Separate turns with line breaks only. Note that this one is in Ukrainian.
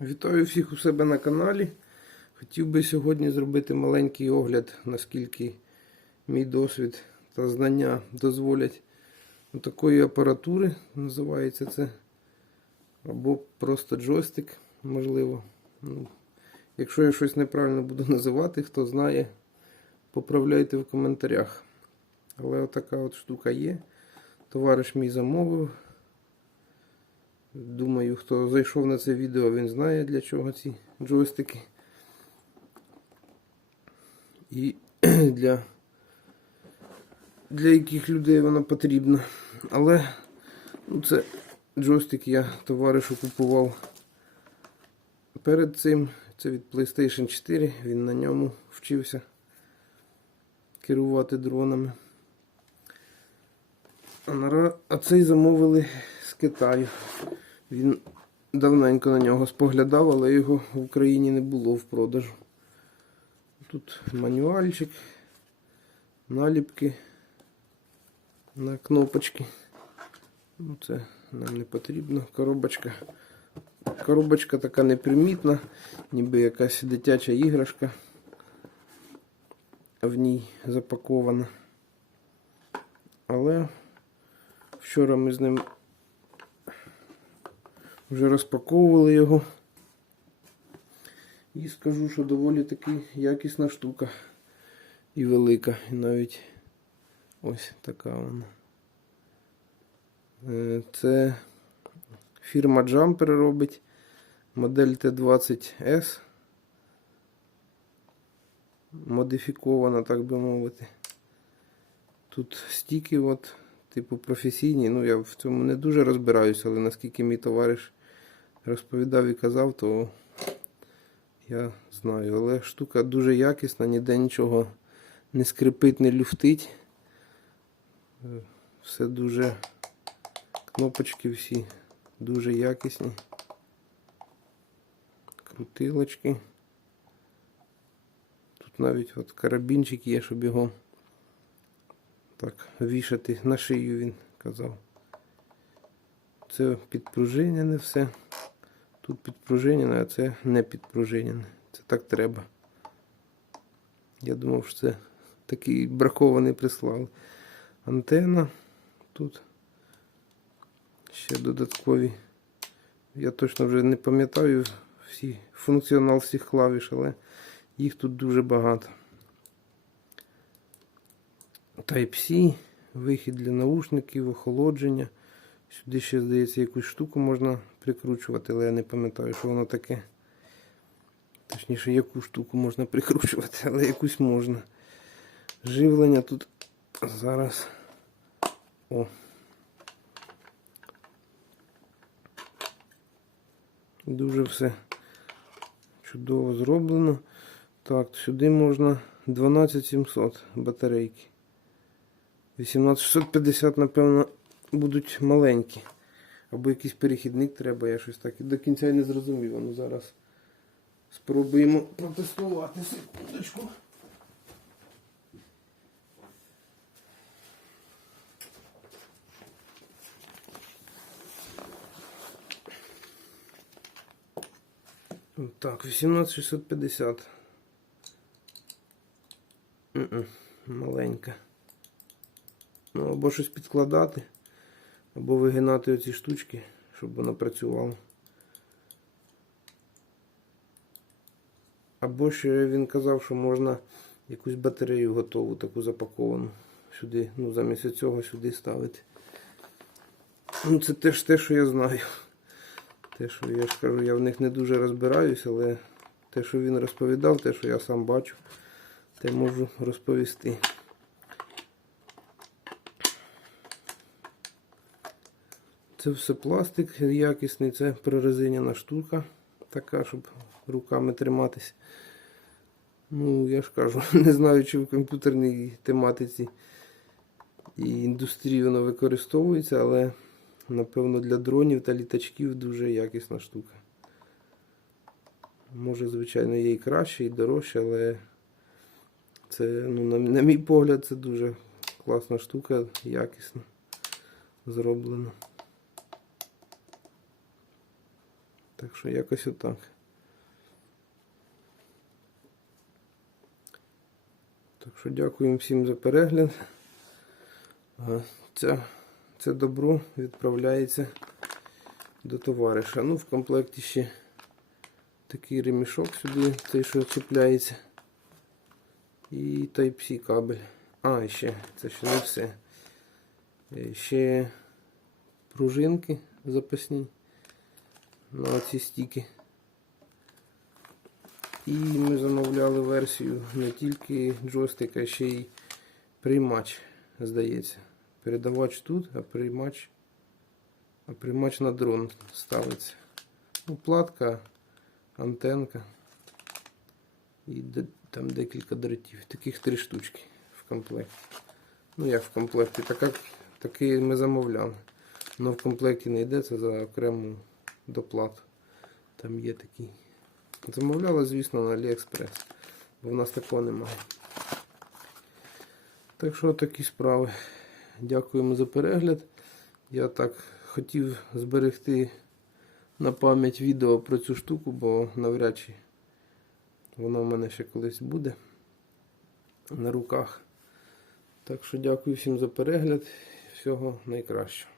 Вітаю всіх у себе на каналі. Хотів би сьогодні зробити маленький огляд, наскільки мій досвід та знання дозволять такої апаратури, називається це. Або просто джойстик, можливо. Ну, якщо я щось неправильно буду називати, хто знає, поправляйте в коментарях. Але отака от штука є. Товариш мій замовив. Думаю, хто зайшов на це відео, він знає для чого ці джойстики. І для, для яких людей вона потрібна. Але ну, це джойстик я товаришу купував перед цим. Це від PlayStation 4. Він на ньому вчився керувати дронами. А, цей замовили з Китаю. Він давненько на нього споглядав, але його в Україні не було в продажу. Тут мануальчик, наліпки на кнопочки. Ну, це нам не потрібно. Коробочка. Коробочка така непримітна, ніби якась дитяча іграшка в ній запакована. Але вчора ми з ним вже розпаковували його. І скажу, що доволі таки якісна штука. І велика. І навіть ось така вона. Е, Це фірма Jumper робить модель Т20S. Модифікована, так би мовити. Тут стіки, от, типу професійні. Ну, я в цьому не дуже розбираюся, але наскільки мій товариш розповідав і казав, то я знаю. Але штука дуже якісна, ніде нічого не скрипить, не люфтить. Все дуже. Кнопочки всі дуже якісні. Крутилочки. Тут навіть от карабінчик є, щоб його так вішати на шию, він казав. Це підпружинене все. Тут підпружинене, а це не підпружинене. Це так треба. Я думав, що це такий бракований прислали. Антенна тут. Ще додаткові. Я точно вже не пам'ятаю всі, функціонал всіх клавіш, але їх тут дуже багато. Type-C, вихід для наушників, охолодження. Сюди ще, здається, якусь штуку можна прикручувати, але я не пам'ятаю, що воно таке. Точніше, яку штуку можна прикручувати, але якусь можна. Живлення тут зараз. О. Дуже все чудово зроблено. Так, сюди можна 12700 батарейки. 18650, напевно, будуть маленькі. Або якийсь перехідник треба, я щось так. До кінця я не зрозумів. Ну зараз спробуємо протестувати секундочку. Так, 18650. Маленька. Ну, або щось підкладати, або вигинати оці штучки, щоб воно працювало. Або ще він казав, що можна якусь батарею готову, таку запаковану сюди, ну замість цього сюди ставити. Ну, це теж те, що я знаю. Те, що я ж кажу, я в них не дуже розбираюсь, але те, що він розповідав, те, що я сам бачу, те можу розповісти. Це все пластик якісний, це прорезиняна штука, така, щоб руками триматись. Ну, я ж кажу, не знаю, чи в комп'ютерній тематиці і індустрії воно використовується, але напевно для дронів та літачків дуже якісна штука. Може, звичайно, є і краще, і дорожче, але це, ну, на, на мій погляд, це дуже класна штука, якісно зроблена. Так що якось отак. Так що дякуємо всім за перегляд. Це, це добро відправляється до товариша. Ну, в комплекті ще такий ремішок сюди, той, що чіпляється. І Type-C кабель. А, ще, це ще не все. Е, Ще пружинки запасні на ці стіки. І ми замовляли версію не тільки джойстика, а ще й приймач, здається. Передавач тут, а приймач, а приймач на дрон ставиться. Ну, платка, антенка і там декілька дротів. Таких три штучки в комплекті. Ну як в комплекті, так як такий ми замовляли. Але в комплекті не йде, це за окрему доплату. Там є такий. Замовляли, звісно, на AliExpress, бо в нас такого немає. Так що такі справи. Дякуємо за перегляд. Я так хотів зберегти на пам'ять відео про цю штуку, бо навряд чи воно в мене ще колись буде на руках. Так що дякую всім за перегляд. Всього найкращого.